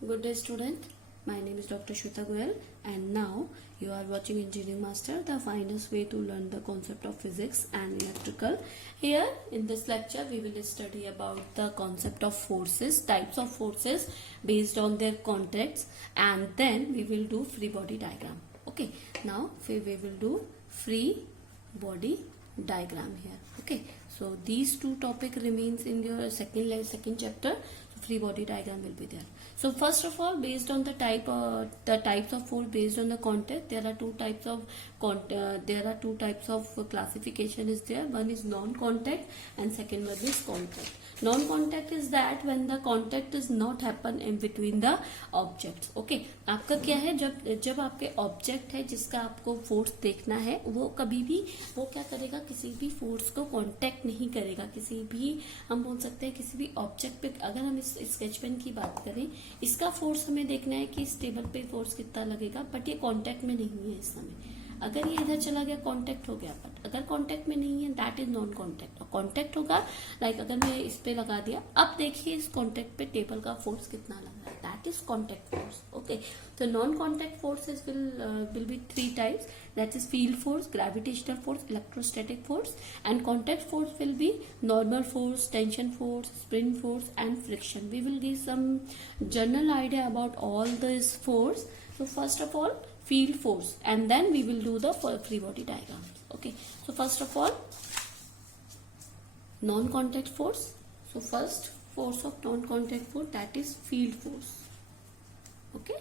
Good day student, my name is Dr. Shweta Goyal and now you are watching Engineering Master, the finest way to learn the concept of physics and electrical. Here in this lecture we will study about the concept of forces, types of forces based on their contexts, and then we will do free body diagram. Okay, now we will do free body diagram here. Okay, so these two topic remains in your second chapter. Free body diagram will be there. So first of all, based on the types of force based on the context, there are two types of classification is there. One is non-contact and second one is contact. Non-contact is that when the contact is not happen in between the objects. Okay, आपका क्या है, जब आपके object है जिसका आपको force देखना है, वो कभी भी वो क्या करेगा, किसी भी फोर्स को कांटेक्ट नहीं करेगा. किसी भी हम बोल सकते हैं किसी भी ऑब्जेक्ट पे, अगर हम इस स्केच पेन की बात करें, इसका फोर्स हमें देखना है कि इस टेबल पे फोर्स कितना लगेगा, बट ये कांटेक्ट में नहीं है इस समय. अगर ये इधर चला गया कांटेक्ट हो गया, बट अगर कांटेक्ट में नहीं है दैट इज नॉन कांटेक्ट. और कांटेक्ट होगा लाइक अगर मैं इस पे लगा दिया, अब देखिए इस कांटेक्ट पे टेबल का फोर्स कितना लग रहा है, that is contact force. Okay, तो non contact forces will be three types, that is field force, gravitational force, electrostatic force. And contact force will be normal force, tension force, spring force and friction. We will give some general idea about all this force. So first of all, field force, and then we will do the free body diagram. Okay, so first of all, non-contact force. So first force of non-contact force, that is field force. Okay,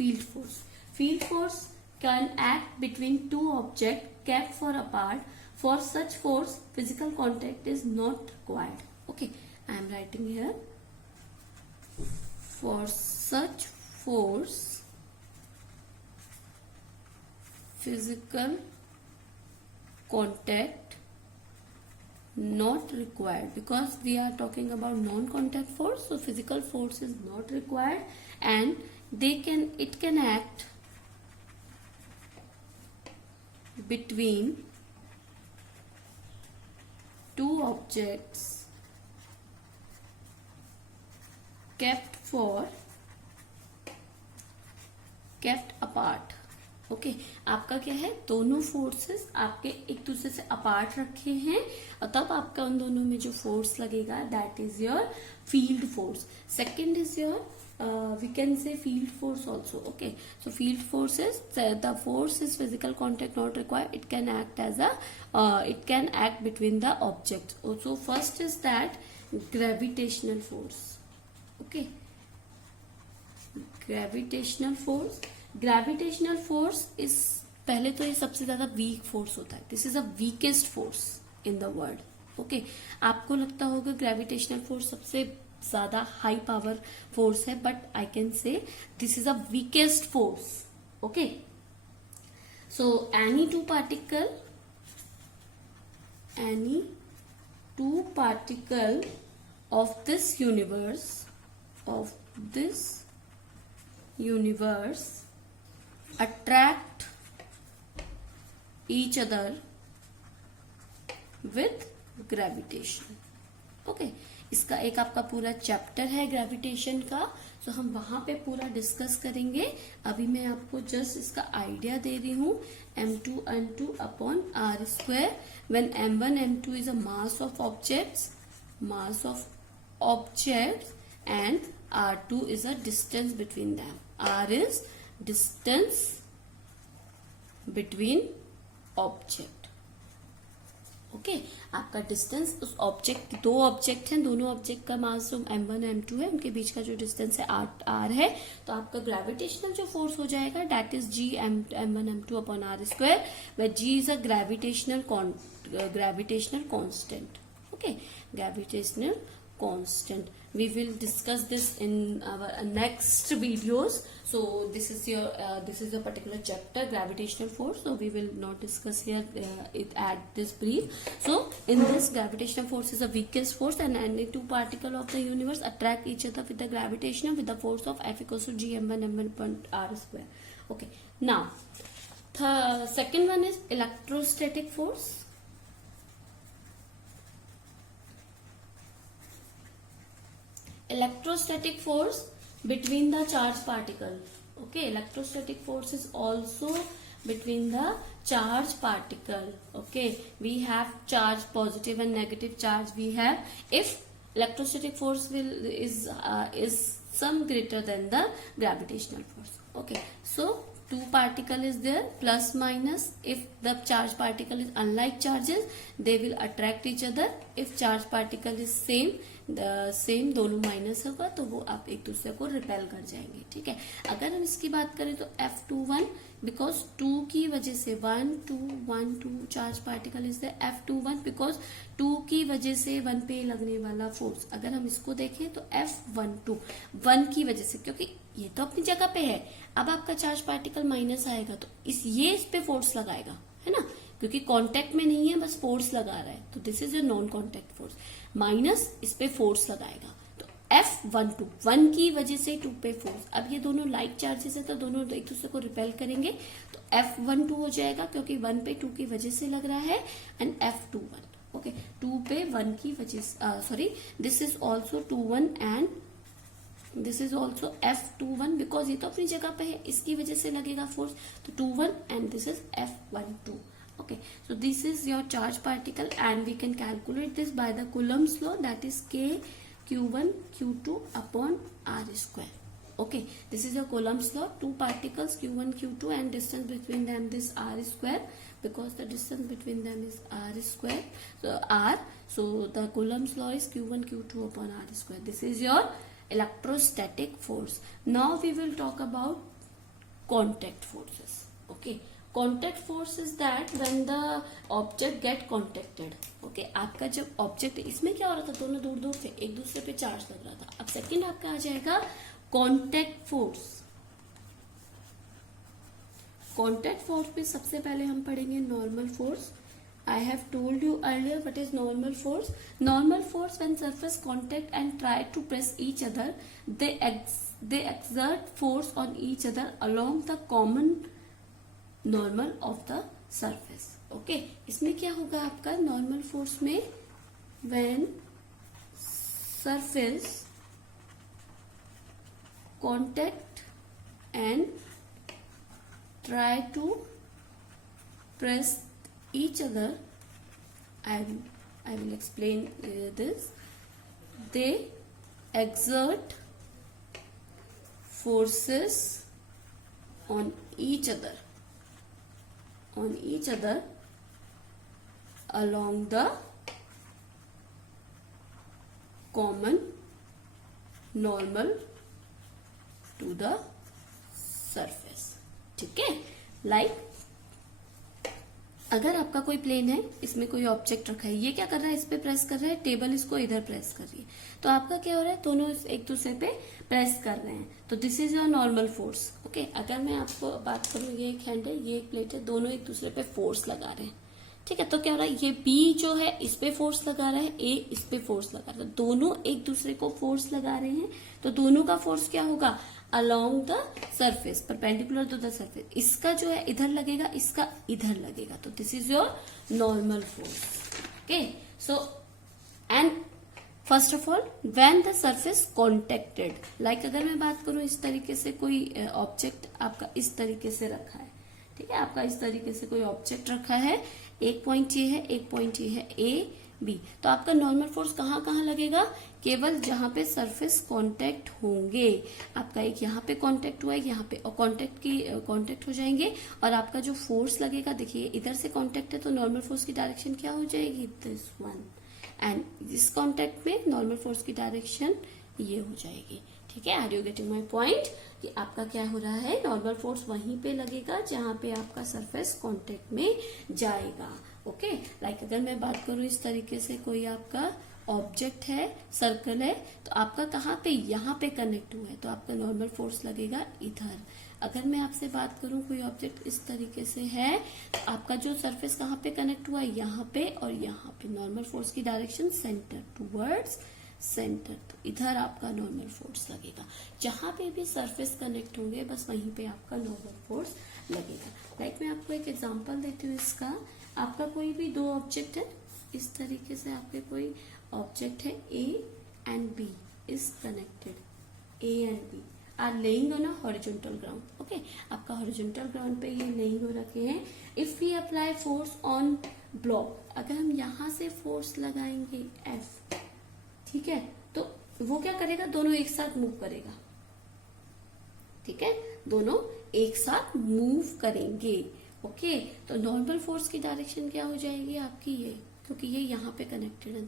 field force. Field force can act between two objects kept far apart. For such force, physical contact is not required. Okay, I am writing here. For such force, physical contact not required, because we are talking about non-contact force, so physical force is not required, and it can act between two objects kept apart. Okay, आपका क्या है, दोनों forces आपके एक दूसरे से apart रखे हैं और तब आपका उन दोनों में जो फोर्स लगेगा that is your field force. Second is your we can say field force also. Okay, so field force is the force is physical contact not required. It can act as it can act between the objects. So first is that gravitational force. Okay, gravitational force is, पहले तो ये सबसे ज्यादा weak force होता है. This is a weakest force in the world. Okay, आपको लगता होगा ग्रेविटेशनल फोर्स सबसे ज्यादा हाई पावर फोर्स है, but I can say this is a weakest force. Okay, so any two particle of this universe attract each other with gravitation. Okay, इसका एक आपका पूरा चैप्टर है ग्रेविटेशन का, तो हम वहां पे पूरा डिस्कस करेंगे. अभी मैं आपको जस्ट इसका आइडिया दे रही हूँ. m2n2 upon r square, when m1 m2 is a mass of objects and r2 is a distance between them. R is distance between object. Okay, आपका डिस्टेंस उस ऑब्जेक्ट, दो ऑब्जेक्ट हैं, दोनों ऑब्जेक्ट का मास m1 m2 है, उनके बीच का जो डिस्टेंस है r है, तो आपका ग्रेविटेशनल जो फोर्स हो जाएगा that is g m1 m2 upon r square, where g is a gravitational constant. Okay, gravitational constant. We will discuss this in our next videos. So this is a particular chapter, gravitational force, so we will not discuss here it at this brief. So in this, gravitational force is the weakest force, and any two particle of the universe attract each other with the gravitation with the force of F equals to g m1 m1 r square. Okay, now the second one is electrostatic force. electrostatic force between the charged particle. Okay, electrostatic force is also between the charged particle. Okay, we have charge, positive and negative charge we have. If electrostatic force is some greater than the gravitational force. Okay, so two particle is there, plus minus. If the charged particle is unlike charges, they will attract each other. If charged particle is same दोनों minus होगा तो वो आप एक दूसरे को repel कर जाएंगे. ठीक है, अगर हम इसकी बात करें तो F21 बिकॉज 2 की वजह से 1 2 charge particle is the F21 because 2 की वजह से 1 पे लगने वाला फोर्स. अगर हम इसको देखें तो F12 1 की वजह से, क्योंकि ये तो अपनी जगह पे है. अब आपका चार्ज पार्टिकल माइनस आएगा तो ये इस पे फोर्स लगाएगा, है ना, क्योंकि कांटेक्ट में नहीं है, बस फोर्स लगा रहा है. तो this is a non contact force. Minus इस पे फोर्स लगाएगा तो F12 1 की वजह से 2 पे फोर्स. अब ये दोनों लाइक चार्जेस है तो दोनों एक दूसरे को रिपेल करेंगे तो F12 हो जाएगा, क्योंकि 1 पे 2 की वजह से लग रहा है. एंड F21 ओके 2 पे 1 की वजह से sorry this is also 2 1 and this is also F21 because ये तो अपनी जगह पे है, इसकी वजह से लगेगा फोर्स. तो 2 1 and this is F12. Okay, so this is your charge particle and we can calculate this by the Coulomb's law, that is K Q1 Q2 upon R square. Okay, this is your Coulomb's law. Two particles Q1 Q2 and distance between them this R square, because the distance between them is R square. So R, so the Coulomb's law is Q1 Q2 upon R square. This is your electrostatic force. Now we will talk about contact forces. Okay, contact force is that when the object get contacted. Okay, आपका जब object, इसमें क्या हो रहा था, दोनों दूर दूर थे, एक दूसरे पे चार्ज लग रहा था. अब सेकंड आपका आ जाएगा कॉन्टेक्ट फोर्स. कॉन्टेक्ट फोर्स पे सबसे पहले हम पढ़ेंगे normal force. I have told you earlier what is normal force. Normal force when surface contact and try to press each other, they exert force on each other along the common normal of the surface. Okay, इसमें क्या होगा आपका normal force में, when surface contact and try to press each other, I will explain this. They exert forces on each other along the common normal to the surface. ठीक है, like अगर आपका कोई प्लेन है, इसमें कोई ऑब्जेक्ट रखा है, ये क्या कर रहा है, इस पे प्रेस कर रहा है, टेबल इसको इधर प्रेस कर रही है, तो आपका क्या हो रहा है, दोनों एक दूसरे पे प्रेस कर रहे हैं. तो this is your normal force. Okay, अगर मैं आपको बात करूं, ये एक हैंड है, ये एक प्लेट है, दोनों एक दूसरे पे फोर्स लगा रहे हैं. ठीक है, तो क्या हो रहा है, ये बी जो है इस पे फोर्स लगा रहा है, ए इस पे फोर्स लगा रहा है, दोनों एक दूसरे को फोर्स लगा रहे हैं. तो दोनों का फोर्स क्या होगा, along the surface perpendicular to the surface. इसका जो है इधर लगेगा, इसका इधर लगेगा. तो this is your normal force. Okay, so and first of all when the surface contacted, like अगर मैं बात करूं, इस तरीके से कोई ऑब्जेक्ट आपका इस तरीके से रखा है. ठीक है, आपका इस तरीके से कोई ऑब्जेक्ट रखा है, एक पॉइंट ये है, एक पॉइंट ये है, ए बी. तो आपका नॉर्मल फोर्स कहाँ कहाँ लगेगा, केवल जहां पे सरफेस कांटेक्ट होंगे. आपका एक यहाँ पे कांटेक्ट हुआ है, यहाँ पे, और कांटेक्ट हो जाएंगे, और आपका जो फोर्स लगेगा, देखिए इधर से कांटेक्ट है तो नॉर्मल फोर्स की डायरेक्शन क्या हो जाएगी, दिस वन. एंड इस कांटेक्ट में नॉर्मल फोर्स की डायरेक्शन ये हो जाएगी. ठीक है, are you getting my point, कि आपका क्या हो रहा है, नॉर्मल फोर्स वहीं पे लगेगा जहां पे आपका सरफेस कांटेक्ट में जाएगा. ओके, लाइक अगर मैं बात करूं, इस तरीके से कोई आपका ऑब्जेक्ट है, सर्कल है, तो आपका कहाँ पे, यहाँ पे कनेक्ट हुआ है, तो आपका नॉर्मल फोर्स लगेगा इधर. अगर मैं आपसे बात करूं, कोई ऑब्जेक्ट इस तरीके से है, तो आपका जो सरफेस कहाँ पे कनेक्ट हुआ है, यहाँ पे और यहाँ पे, नॉर्मल फोर्स की डायरेक्शन सेंटर टूवर्ड्स सेंटर. तो इधर आपका नॉर्मल फोर्स लगेगा. जहां पे भी सरफेस कनेक्ट होंगे, बस वहीं पे आपका नॉर्मल फोर्स लगेगा. लाइक मैं आपको एक एग्जांपल देती हूँ इसका. आपका कोई भी दो ऑब्जेक्ट है, इस तरीके से आपके कोई ऑब्जेक्ट है, A and B, is connected, A and B are laying on a horizontal ground. Okay, आपका horizontal ground पे ये laying हो रखे हैं. If we apply force on block, अगर हम यहाँ से force लगाएंगे F, ठीक है, तो वो क्या करेगा, दोनों एक साथ मूव करेगा. ठीक है, दोनों एक साथ मूव करेंगे. ओके, तो नॉर्मल फोर्स की डायरेक्शन क्या हो जाएगी आपकी, ये, क्योंकि ये यहाँ पे कनेक्टेड है,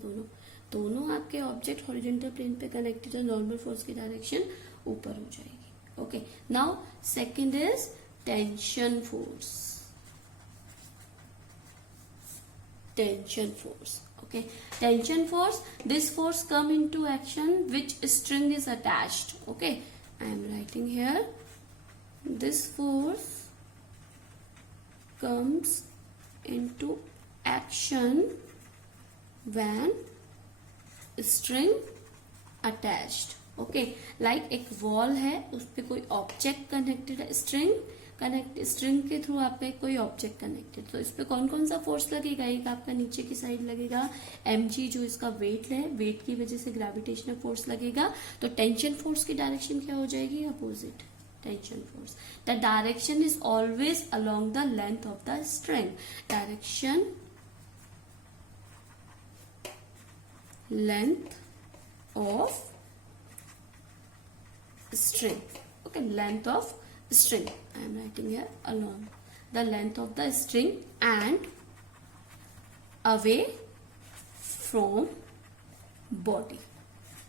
दोनों आपके ऑब्जेक्ट हॉरिजॉन्टल प्लेन पे कनेक्टेड है, नॉर्मल फोर्स की डायरेक्शन ऊपर हो जाएगी. Okay, now second is tension force. Tension force. Okay, tension force, this force come into action which string is attached. Okay, I am writing here, this force comes into action when string attached. Okay, like एक wall है, उस पे कोई object connected है, string के through आपका कोई object connected, तो इस पे कौन कौन सा फोर्स लगेगा, एक आपका नीचे की साइड लगेगा mg, जो इसका वेट है, वेट की वजह से ग्रेविटेशनल फोर्स लगेगा. तो टेंशन फोर्स की डायरेक्शन क्या हो जाएगी, opposite. Tension force, the direction is always along the length of the string. Direction length of string. Okay, length of string, I am writing here, along the length of the string and away from body.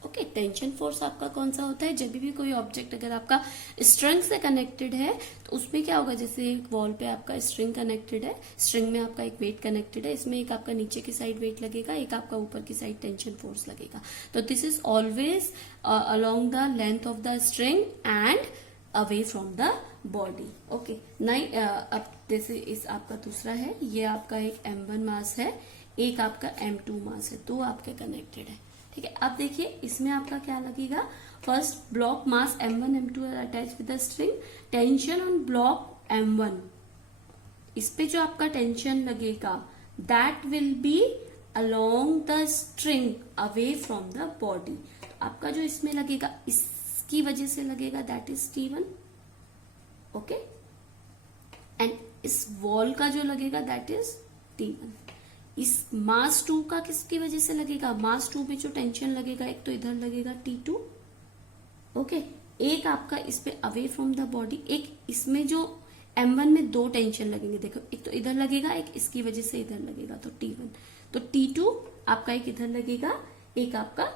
Okay, tension force आपका कौन सा होता है, जब भी कोई object अगर आपका स्ट्रिंग से कनेक्टेड है तो उसमें क्या होगा, जैसे एक वॉल पे आपका स्ट्रिंग कनेक्टेड है, स्ट्रिंग में आपका एक वेट कनेक्टेड है, इसमें एक आपका नीचे की साइड वेट लगेगा, एक आपका ऊपर की साइड टेंशन फोर्स लगेगा. तो this is always along the length of the string and away from the body. Okay, नहीं, अब जैसे इस आपका दूसरा है, ये आपका एक m1 मास है, एक आपका m2 मास है, दो आपके कनेक्टेड है. ठीक है, अब देखिए इसमें आपका क्या लगेगा, first block mass m1 m2 are attach with the string, tension on block m1, इस पे जो आपका टेंशन लगेगा that will be along the string away from the body. आपका जो इसमें लगेगा, इसकी वजह से लगेगा, that is T1. Okay, and इस वॉल का जो लगेगा दैट इज T1. इस मास 2 का किसकी वजह से लगेगा, मास 2 में जो टेंशन लगेगा, एक तो इधर लगेगा T2. ओके, एक आपका इस पे अवे फ्रॉम द बॉडी, एक इसमें जो M1 में दो टेंशन लगेंगे, देखो एक तो इधर लगेगा, एक इसकी वजह से इधर लगेगा, तो T1. तो T2 आपका एक इधर लगेगा, एक आपका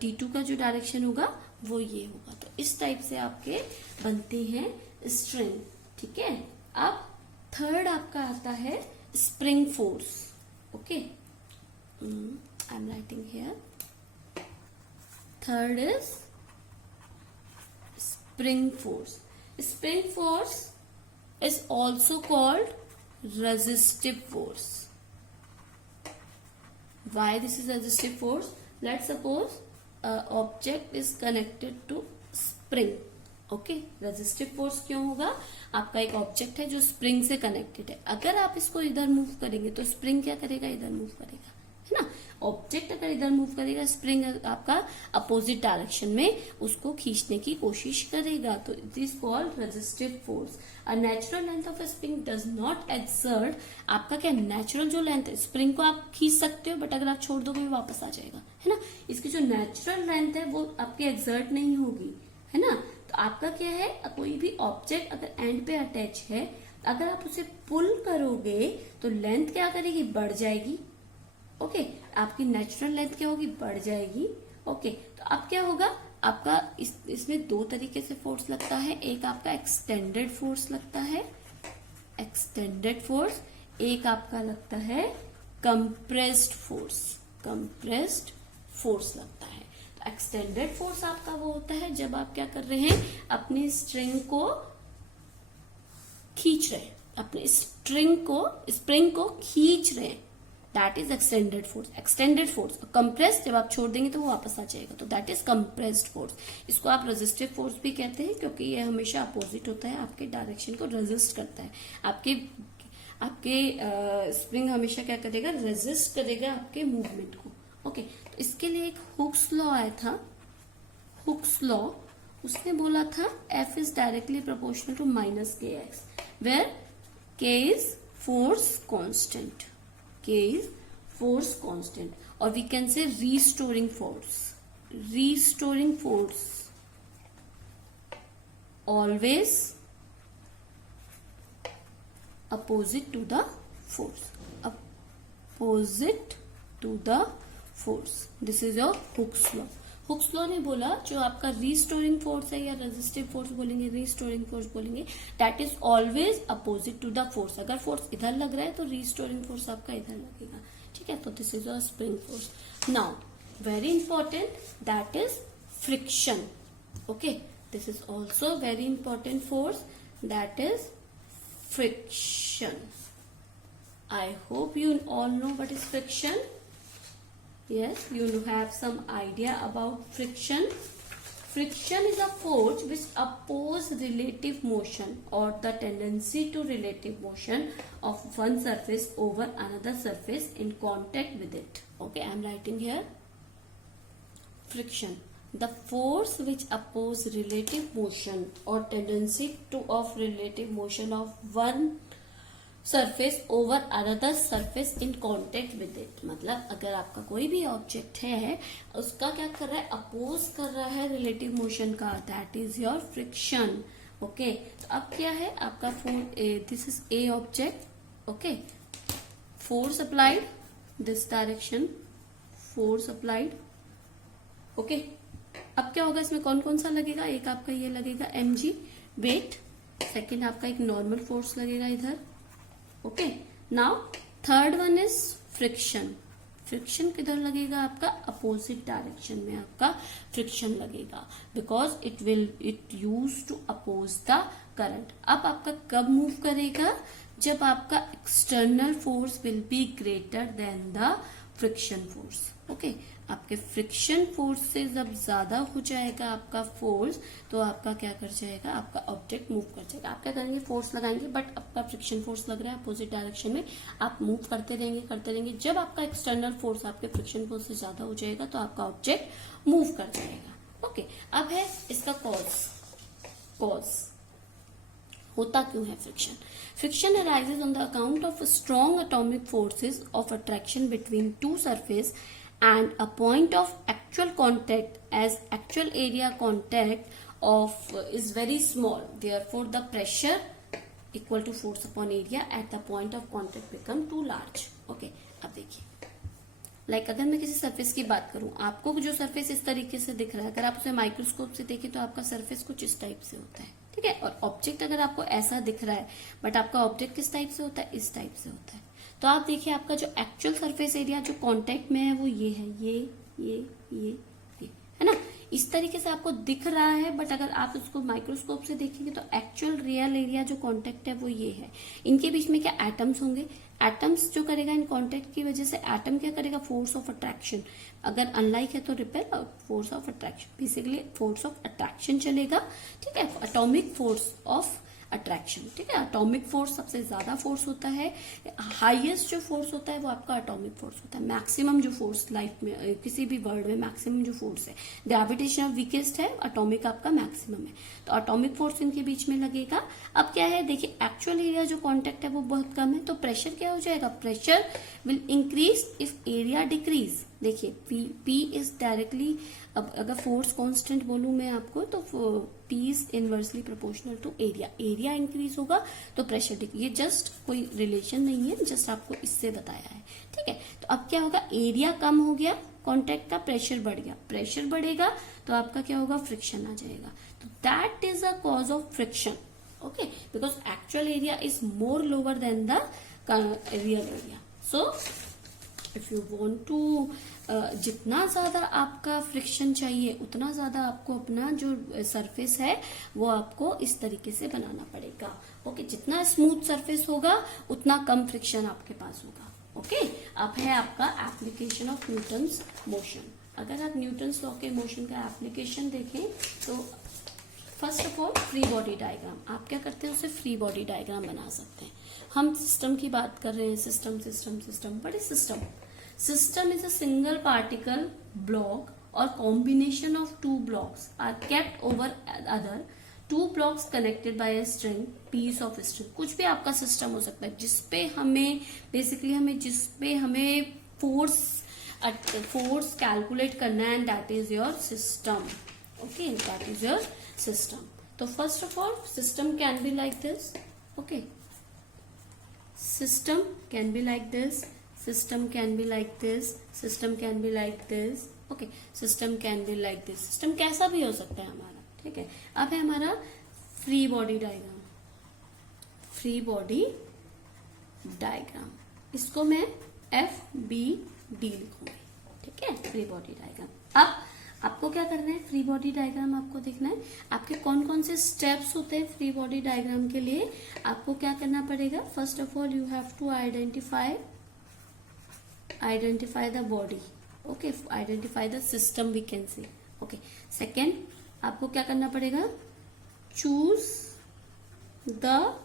T2 का जो डायरेक्शन होगा वो ये होगा. तो इस टाइप से आपके बनते हैं स्ट्रिंग. ठीक है, अब थर्ड आपका आता है spring force. Okay, I am writing here, third is spring force. Spring force is also called resistive force. Why this is resistive force? Let's suppose object is connected to spring. Okay, resistive force क्यों होगा, आपका एक object है जो spring से connected है, अगर आप इसको इधर मूव करेंगे तो स्प्रिंग क्या करेगा, इधर मूव करेगा, है ना. ऑब्जेक्ट अगर इधर मूव करेगा, स्प्रिंग आपका अपोजिट डायरेक्शन में उसको खींचने की कोशिश करेगा. तो it is called resistive force. A natural length of a spring does not exert, आपका क्या नेचुरल जो लेंथ है, स्प्रिंग को आप खींच सकते हो, बट अगर आप छोड़ दोगे वापस आ जाएगा, है ना. इसकी जो नेचुरल लेंथ है वो आपकी एक्सर्ट नहीं होगी, है ना. तो आपका क्या है, कोई भी ऑब्जेक्ट अगर एंड पे अटैच है, अगर आप उसे पुल करोगे तो लेंथ क्या करेगी, बढ़ जाएगी. ओके, आपकी नेचुरल लेंथ क्या होगी, बढ़ जाएगी. ओके, तो अब क्या होगा, आपका इसमें दो तरीके से फोर्स लगता है, एक आपका एक्सटेंडेड फोर्स लगता है, एक्सटेंडेड फोर्स, एक आपका लगता है कंप्रेस्ड फोर्स, कंप्रेस्ड फोर्स लगता है. तो एक्सटेंडेड फोर्स आपका वो होता है जब आप क्या कर रहे हैं, अपनी स्ट्रिंग को खींच रहे हैं, अपने स्प्रिंग को खींच रहे हैं, that is extended force. Extended force. Compressed जब आप छोड़ देंगे तो वो वापस आ जाएगा, तो दैट इज कंप्रेस्ड फोर्स. इसको आप रेजिस्टिव फोर्स भी कहते हैं, क्योंकि ये हमेशा अपोजिट होता है, आपके डायरेक्शन को रेजिस्ट करता है. आपके स्प्रिंग हमेशा क्या करेगा, रेजिस्ट करेगा आपके मूवमेंट को. ओके, तो इसके लिए एक हुक्स लॉ आया था, हुक्स लॉ, उसने बोला था F is directly proportional to minus K x, where K is force constant, K is force constant, और we can say restoring force always opposite to the force. This is your Hooke's law. Hooke's law ने बोला जो आपका restoring force है या resistive force बोलेंगे, restoring force बोलेंगे, that is always opposite to the force. अगर फोर्स इधर लग रहा है तो रीस्टोरिंग फोर्स आपका इधर लगेगा. ठीक है, तो this is your spring force. Now very important, that is friction. Okay, this is also very important force, that is friction. I hope you all know what is friction. Yes, you have some idea about friction. Friction is a force which oppose relative motion or the tendency to relative motion of one surface over another surface in contact with it. Okay, I am writing here. Friction, the force which oppose relative motion or tendency to of relative motion of one surface over another surface in contact with it. मतलब अगर आपका कोई भी object है, उसका क्या कर रहा है, अपोज कर रहा है रिलेटिव मोशन का, that is your friction. Okay, तो अब क्या है आपका this is a object. Okay, force applied this direction, force applied. Okay, अब क्या होगा, इसमें कौन कौन सा लगेगा, एक आपका ये लगेगा mg वेट, सेकेंड आपका एक नॉर्मल फोर्स लगेगा इधर. Okay, now third one is friction. Friction किधर लगेगा आपका, अपोजिट डायरेक्शन में आपका फ्रिक्शन लगेगा, because it use to oppose the current. अब आपका कब मूव करेगा, जब आपका external force will be greater than the friction force. Okay, आपके फ्रिक्शन फोर्स से जब ज्यादा हो जाएगा आपका फोर्स, तो आपका क्या कर जाएगा, आपका ऑब्जेक्ट मूव कर जाएगा. आप क्या करेंगे, फोर्स लगाएंगे, बट आपका फ्रिक्शन फोर्स लग रहा है अपोजिट डायरेक्शन में, आप मूव करते रहेंगे. जब आपका एक्सटर्नल फोर्स आपके फ्रिक्शन फोर्स से ज्यादा हो जाएगा तो आपका ऑब्जेक्ट मूव कर जाएगा. ओके, अब है इसका कॉज. होता क्यों है friction. Friction arises on the account of strong atomic forces of attraction between two surface and a point of actual contact, as actual area contact of is very small, therefore the pressure equal to force upon area at the point of contact become too large. Okay, अब देखिए, like अगर मैं किसी surface की बात करूं, आपको जो सरफेस इस तरीके से दिख रहा है, अगर आप उसे माइक्रोस्कोप से देखें तो आपका सरफेस कुछ इस टाइप से होता है. ठीक है, और ऑब्जेक्ट अगर आपको ऐसा दिख रहा है, बट आपका ऑब्जेक्ट किस टाइप से होता है, इस टाइप से होता है. तो आप देखिए, आपका जो एक्चुअल सरफेस एरिया जो कांटेक्ट में है वो ये है, ये है ना, इस तरीके से आपको दिख रहा है. बट अगर आप उसको माइक्रोस्कोप से देखेंगे तो एक्चुअल रियल एरिया जो कांटेक्ट है वो ये है. इनके बीच में क्या एटम्स होंगे, एटम्स जो करेगा इन कांटेक्ट की वजह से, एटम क्या करेगा, फोर्स ऑफ अट्रैक्शन. अगर अनलाइक है तो repel, force of attraction, basically force of attraction चलेगा. ठीक है, एटॉमिक फोर्स ऑफ अट्रैक्शन. ठीक है, एटॉमिक फोर्स सबसे ज्यादा फोर्स होता है, हाईएस्ट जो फोर्स होता है वो आपका एटॉमिक फोर्स होता है. मैक्सिमम जो फोर्स लाइफ में किसी भी वर्ल्ड में मैक्सिमम जो फोर्स है, ग्रेविटेशन वीकेस्ट है, एटॉमिक आपका मैक्सिमम है. तो एटॉमिक फोर्स इनके बीच में लगेगा. अब क्या है, देखिए एक्चुअल एरिया जो कांटेक्ट है वो बहुत कम है, तो प्रेशर क्या हो जाएगा, pressure will increase if area decrease. देखिए P इज डायरेक्टली, अब अगर फोर्स कांस्टेंट बोलूं मैं आपको, तो P is inversely proportional to area. Area increase होगा तो प्रेशर डिक्रीज. ये जस्ट कोई रिलेशन नहीं है, जस्ट आपको इससे बताया है. ठीक है, तो अब क्या होगा, एरिया कम हो गया कांटेक्ट का, प्रेशर बढ़ गया. प्रेशर बढ़ेगा तो आपका क्या होगा, फ्रिक्शन आ जाएगा. तो that is a cause of friction. Okay, because actual area is more lower than the real area. So if you want to, जितना ज्यादा आपका फ्रिक्शन चाहिए उतना ज्यादा आपको अपना जो सरफेस है वो आपको इस तरीके से बनाना पड़ेगा. ओके, जितना स्मूथ सरफेस होगा उतना कम फ्रिक्शन आपके पास होगा. ओके, अब है आपका एप्लीकेशन ऑफ न्यूटन्स मोशन. अगर आप न्यूटन्स लॉ के मोशन का एप्लीकेशन देखें तो first of all free body diagram, आप क्या करते हैं, उसे फ्री बॉडी डायग्राम बना सकते हैं. हम सिस्टम की बात कर रहे हैं, system. What is system? System is a single particle block or combination of two blocks are kept over other, two blocks connected by a string, piece of string, कुछ भी आपका सिस्टम हो सकता है जिसपे हमें बेसिकली हमें फोर्स कैलकुलेट करना है, and that is your system. Okay, that is your system. तो first of all system can be like this. Okay, system can be like this, system can be like this, system can be like this. Okay, system can be like this. System कैसा भी हो सकता है हमारा. ठीक है, अब है हमारा free body diagram. Free body diagram, इसको मैं FBD लिखूंगी. ठीक है, फ्री बॉडी डायग्राम. अब आपको क्या करना है, फ्री बॉडी डायग्राम आपको देखना है आपके कौन कौन से स्टेप्स होते हैं फ्री बॉडी डायग्राम के लिए. आपको क्या करना पड़ेगा, first of all you have to identify the body. Okay, identify the system we can see. Okay, second आपको क्या करना पड़ेगा, choose the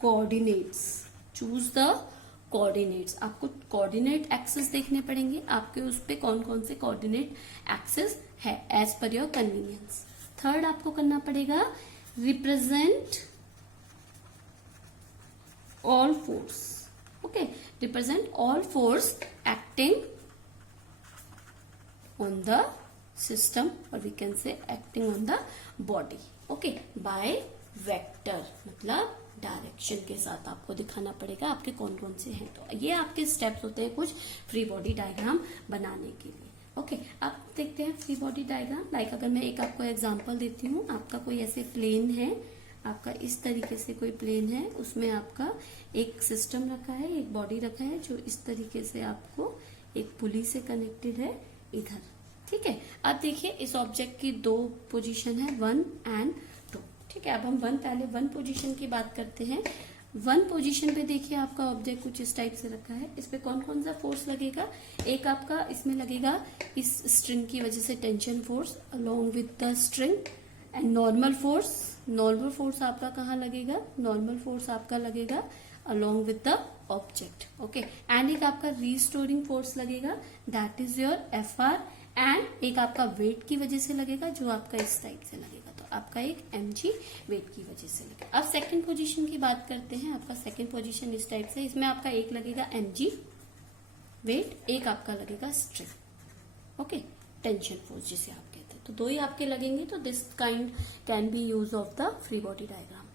coordinates. Choose the coordinates, आपको कोऑर्डिनेट एक्सेस देखने पड़ेंगे आपके उस पे कौन कौन से कोऑर्डिनेट एक्सेस है as per your convenience. Third आपको करना पड़ेगा represent all force. Okay, represent all force acting on the system, or we can say acting on the body. Okay, by vector, मतलब डायरेक्शन के साथ आपको दिखाना पड़ेगा आपके कौन कौन से हैं. तो ये आपके स्टेप्स होते हैं कुछ फ्री बॉडी डायग्राम बनाने के लिए. ओके, अब देखते हैं फ्री बॉडी डायग्राम. लाइक अगर मैं एक आपको एग्जांपल देती हूँ, आपका कोई ऐसे प्लेन है, आपका इस तरीके से कोई प्लेन है, उसमें आपका एक सिस्टम रखा है, एक बॉडी रखा है जो इस तरीके से आपको एक पुली से कनेक्टेड है इधर. ठीक है, अब देखिए इस ऑब्जेक्ट की दो पोजीशन है, 1 and 2. ठीक है, अब हम पहले 1 पोजीशन की बात करते हैं. 1 पोजीशन पे देखिए आपका ऑब्जेक्ट कुछ इस टाइप से रखा है. इस पे कौन कौन सा फोर्स लगेगा, एक आपका इसमें लगेगा इस स्ट्रिंग की वजह से tension force along with the string, and normal force आपका कहाँ लगेगा, नॉर्मल फोर्स आपका लगेगा along with the object. Okay, and एक आपका रीस्टोरिंग फोर्स लगेगा, that is your FR, and एक आपका वेट की वजह से लगेगा जो आपका इस टाइप से लगेगा. तो आपका एक mg वेट की वजह से लगेगा. अब सेकंड पोजीशन की बात करते हैं. आपका सेकंड पोजीशन इस टाइप से, इसमें आपका एक लगेगा mg वेट, एक आपका लगेगा स्ट्रिंग. ओके, टेंशन फोर्स जिसे आप कहते हैं. तो दो ही आपके लगेंगे. तो this kind can be use of the free body diagram.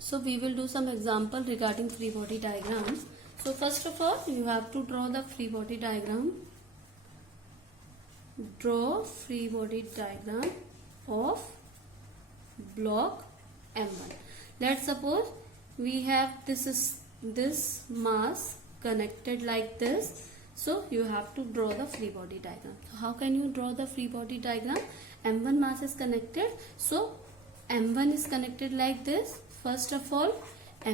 So we will do some example regarding free body diagram. So first of all you have to draw the free body diagram. Draw free body diagram of block M1. Let's suppose we have this mass connected like this. So you have to draw the free body diagram. So how can you draw the free body diagram? M1 mass is connected. So M1 is connected like this. First of all,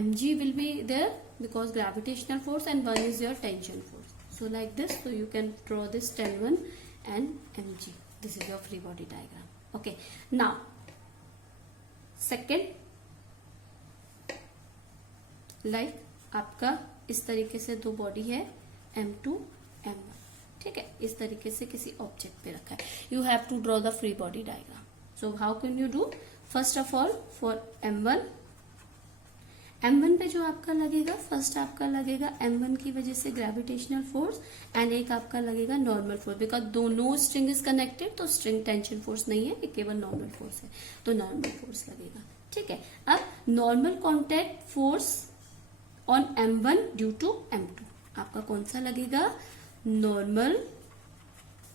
mg will be there because gravitational force, and 1 is your tension force. So like this. So you can draw this Ten1 and mg. This is your free body diagram. Okay, now second, like आपका इस तरीके से दो body है M2 M1. ठीक है, इस तरीके से किसी ऑब्जेक्ट पे रखा है. You have to draw the free body diagram. So how can you do, first of all for M1 पे जो आपका लगेगा, फर्स्ट आपका लगेगा M1 की वजह से ग्रेविटेशनल फोर्स, एंड एक आपका लगेगा नॉर्मल फोर्स. बिकॉज दोनों स्ट्रिंग इज कनेक्टेड, तो स्ट्रिंग टेंशन फोर्स नहीं है, ये केवल नॉर्मल फोर्स है, तो नॉर्मल फोर्स लगेगा. ठीक है, अब normal contact force on M1 due to M2, आपका कौन सा लगेगा, normal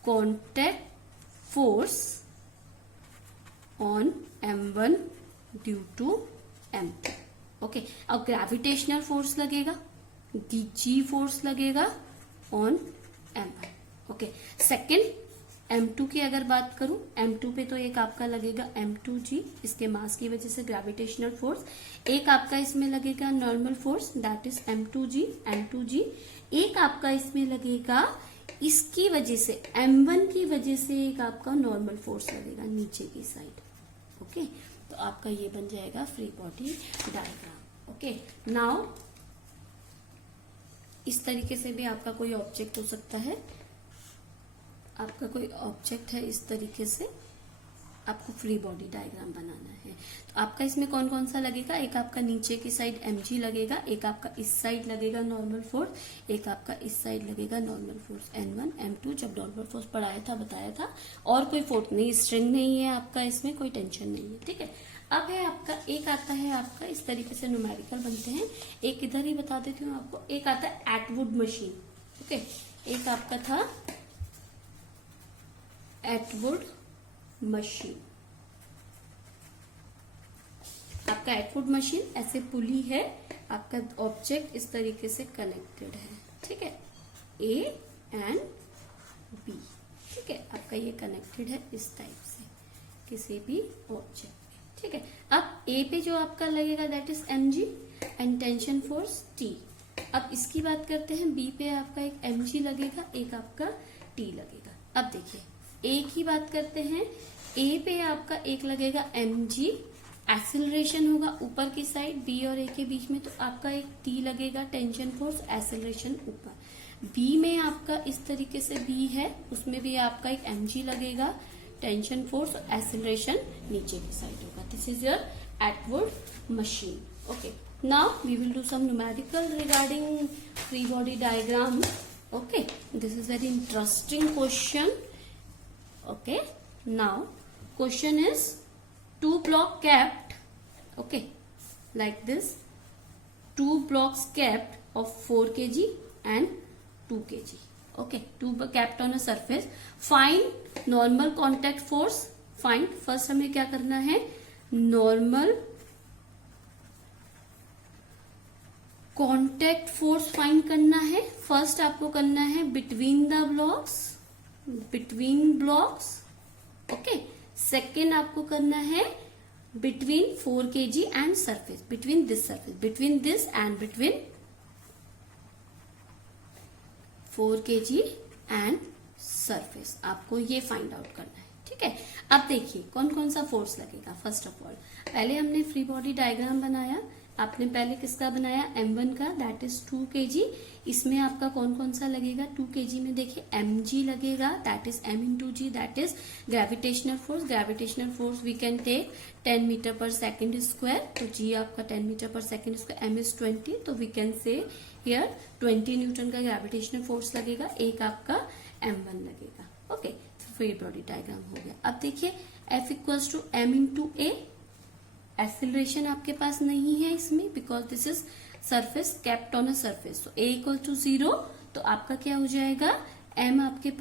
contact force on M1 due to M2. Okay, अब ग्रेविटेशनल फोर्स लगेगा, G फोर्स लगेगा on M1. Okay, second M2 की अगर बात करूं, M2 पे तो एक आपका लगेगा M2G, इसके मास की वजह से ग्रेविटेशनल फोर्स. एक आपका इसमें लगेगा normal force, that is M2G. एक आपका इसमें लगेगा इसकी वजह से, M1 की वजह से एक आपका नॉर्मल फोर्स लगेगा नीचे की साइड. ओके, तो आपका ये बन जाएगा free body diagram. Okay, now इस तरीके से भी आपका कोई ऑब्जेक्ट हो सकता है. आपका कोई ऑब्जेक्ट है, इस तरीके से आपको फ्री बॉडी डायग्राम बनाना है। तो आपका इसमें कौन कौन सा लगेगा, एक आपका नीचे की साइड mg लगेगा, एक आपका इस साइड लगेगा नॉर्मल फोर्स, एक आपका इस साइड लगेगा नॉर्मल फोर्स n1 m2। जब नॉर्मल फोर्स पढ़ाया था बताया था। और कोई फोर्स नहीं, स्ट्रिंग नहीं है आपका, इसमें कोई टेंशन नहीं है, ठीक है। अब है आपका एक आता है आपका इस तरीके से न्यूमेरिकल बनते हैं। एक इधर ही बता देती हूँ आपको, एक आता है एटवुड मशीन, ओके। एक आपका था एटवुड मशीन। आपका एटवुड मशीन ऐसे पुली है, आपका ऑब्जेक्ट इस तरीके से कनेक्टेड है, ठीक है, ए एंड बी, ठीक है। आपका ये कनेक्टेड है इस टाइप से किसी भी ऑब्जेक्ट पे, ठीक है। अब ए पे जो आपका लगेगा that is mg and tension force T। अब इसकी बात करते हैं, बी पे आपका एक mg लगेगा, एक आपका T लगेगा। अब देखिए ए की बात करते हैं, ए पे आपका एक लगेगा mg, एक्सेलरेशन होगा ऊपर की साइड बी और ए के बीच में, तो आपका एक टी लगेगा, टेंशन फोर्स, एक्सेलरेशन ऊपर। बी में आपका इस तरीके से बी है, उसमें भी आपका एक mg लगेगा, टेंशन फोर्स, एक्सेलरेशन नीचे की साइड होगा। This is your Atwood machine, okay. Now we will do some numerical regarding free body diagram, okay. This is very interesting question, okay. Now question is two block kept, okay, like this, two blocks kept of 4 kg and 2 kg, okay, two kept on a surface. Find normal contact force. Find, first हमें क्या करना है, normal contact force find करना है। First आपको करना है between the blocks, between blocks, okay. Second आपको करना है between 4 kg and surface, between this surface, between this and between 4 kg and surface, आपको ये फाइंड आउट करना है, ठीक है। अब देखिए कौन कौन सा फोर्स लगेगा। फर्स्ट ऑफ ऑल पहले हमने फ्री बॉडी डायग्राम बनाया, आपने पहले किसका बनाया, m1 का, दैट इज 2 kg। इसमें आपका कौन कौन सा लगेगा, 2 kg में देखिए mg लगेगा, that is m into g, that is gravitational force. Gravitational force we can take 10 metre per second square, तो g आपका 10 metre per second square, m is 20, तो we can say here 20 newton का gravitational force लगेगा। एक आपका m1 लगेगा, okay. Free body diagram हो गया। अब देखिए F equals to m into a, acceleration आपके पास नहीं है इसमें, because this is surface kept on a surface, तो a इक्वल टू 0, तो आपका क्या हो जाएगा, n आपके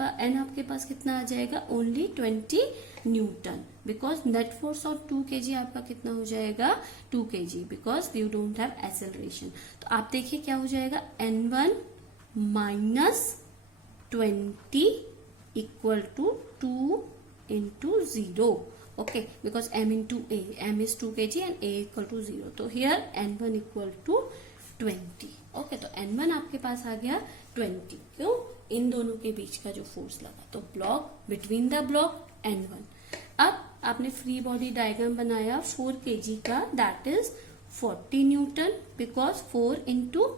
पास कितना आ जाएगा, only 20 newton, because net force of 2 kg आपका कितना हो जाएगा, 2 kg, because you don't have acceleration. तो आप देखिए क्या हो जाएगा, n1 minus 20 equal to 2 into 0, okay, because m into a, m is 2 kg and a equal to 0, तो here n1 equal to 20, okay। तो n1 आपके पास आ गया 20, क्यों, इन दोनों के बीच का जो फोर्स लगा, तो block between the block n1। अब आपने फ्री बॉडी डायग्राम बनाया 4 kg का, that is 40 Newton, because 4 into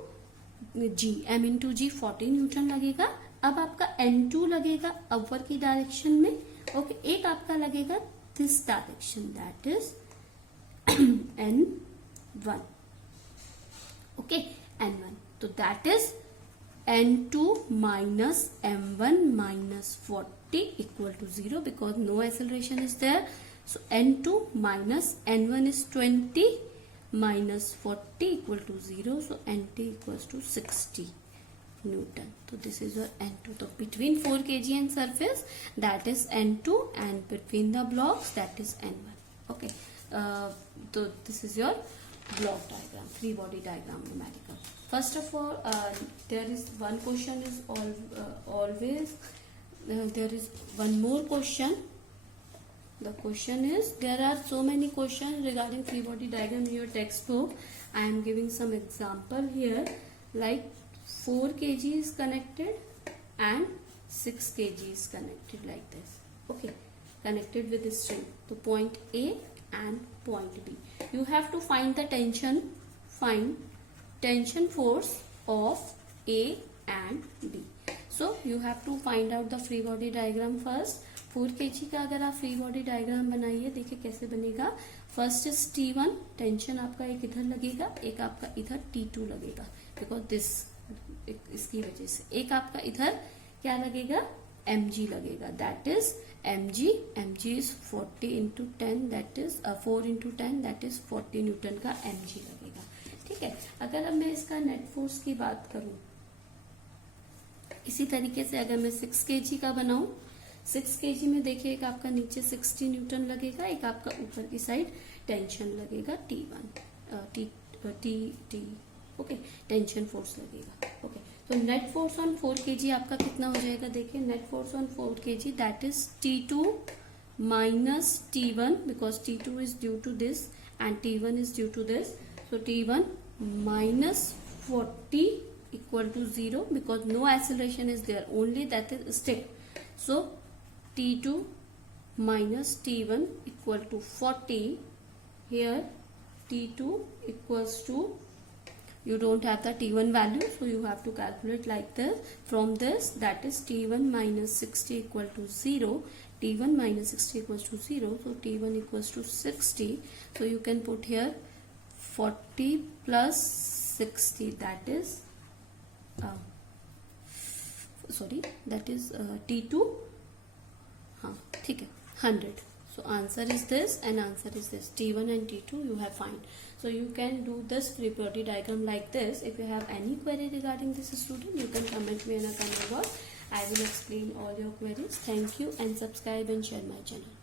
g, m into g 40 Newton लगेगा। अब आपका n2 लगेगा अपर की डायरेक्शन में, ओके। एक आपका लगेगा this direction, that is n1, okay, n1, तो that is n2 minus m1 minus 40 equal to 0, because no acceleration is there, so n2 minus n1 is 20 minus 40 equal to 0, so n2 equals to 60 newton, तो this is your n2। तो between 4 kg and surface that is n2 and between the blocks that is n1, okay. तो this is your block diagram, free body diagram numerical. First of all there is one question is always there is one more question. The question is, there are so many questions regarding free body diagram in your textbook. I am giving some example here, like 4 kg is connected and 6 kg is connected like this, okay, connected with the string to point A and point B. You have to find the tension force of A and B. So you have to find out the free body diagram first. 4 kg का अगर आप free body diagram बनाइए, देखिए कैसे बनेगा. First is T1, tension आपका एक इधर लगेगा, एक आपका इधर T2 लगेगा, बिकॉज दिस इसकी वजह से. एक आपका इधर क्या लगेगा, mg लगेगा, that is mg is 40 into 10, that is 4 into 10, that is 40 Newton का mg लगेगा. ठीक है. अगर अब मैं इसका नेट फोर्स की बात करूं, इसी तरीके से अगर मैं 6 kg का बनाऊं, 6 kg में देखिए एक आपका नीचे 60 न्यूटन लगेगा, एक आपका ऊपर की साइड टेंशन लगेगा T1 T okay, tension force लगेगा. ओके, तो नेट फोर्स ऑन 4 kg आपका कितना हो जाएगा, देखिए net force on 4 kg that is T2 minus T1, because T2 is due to this and T1 is due to this. So T1 minus 40 equal to 0 because no acceleration is there, only that is stick. So T2 minus T1 equal to 40. Here T2 equals to, you don't have the T1 value, so you have to calculate like this. From this, that is T1 minus 60 equal to 0. T1 minus 60 equals to 0, so T1 equals to 60. So you can put here 40 plus 60, that is that is T2, हाँ ठीक है, 100. So answer is this and answer is this. T1 and T2 you have find. So you can do this free body diagram like this. If you have any query regarding this student, you can comment me in a comment box. I will explain all your queries. Thank you and subscribe and share my channel.